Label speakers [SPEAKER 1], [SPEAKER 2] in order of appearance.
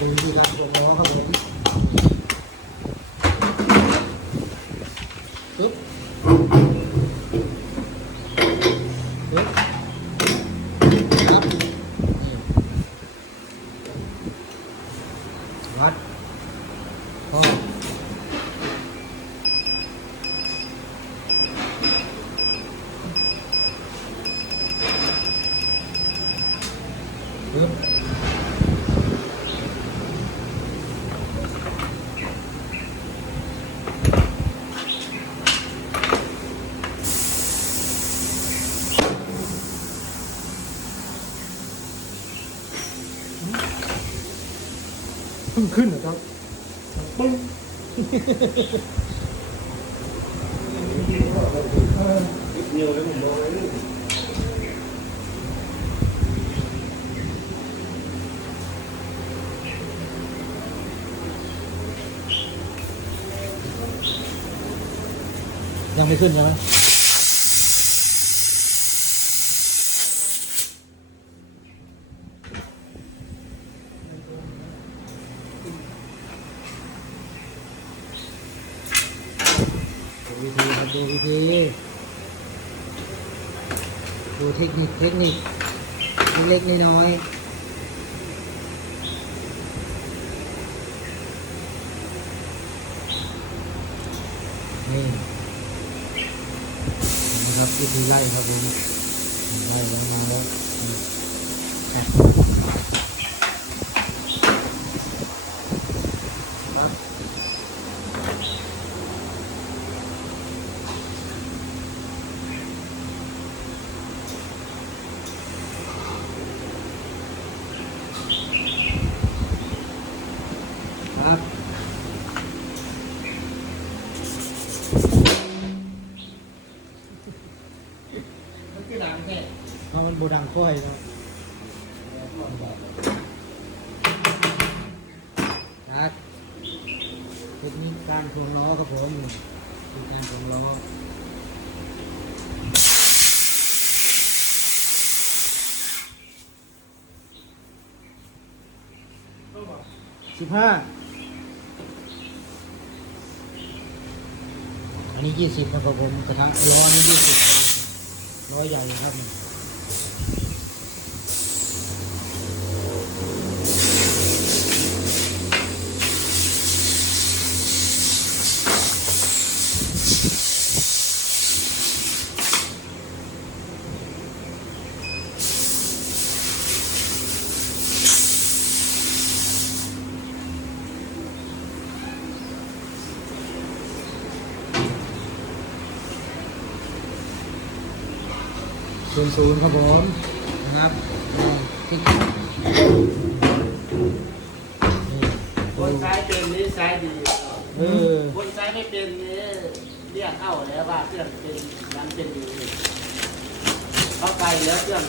[SPEAKER 1] ดูที่รักตัวน้องครับผมปึ๊บปึ๊บครับนี่วัดพ่อปึ๊บ เพิ่งขึ้นเหรอครับปึ้งเออ
[SPEAKER 2] เหนียวเลยผมบอกเลย
[SPEAKER 1] ยังไม่ขึ้นใช่ไหม วิธีครับดูวิธีดูเทคนิคเทคนิคเล็กๆน้อยๆนี่นะครับวิธีไล่ครับผมไล่แล้วมาแล้วนี่ครับครับครับ
[SPEAKER 3] มัน คือดังแค่
[SPEAKER 1] เพามันโบดังค่อยเนาะครับเทคนิคการทวงล้อครับผมเทคนิคการทวงล้อสิบห้าอันนี้ยี่สิบนะครับผมกระทะล้อนยี่สิบ ร้อยใหญ่ครับ ศูนย์ศูนย์ครับผมนะครับติ๊กนี่
[SPEAKER 3] คนซ้ายเป็นนี่ซ้ายดี
[SPEAKER 1] เออ
[SPEAKER 3] คนซ้ายไม่เป็นนี่เรียกเข้าแล้วว่าเครื่องเป็นนั้นเป็นดีเข้าไปแล้วเครื่อง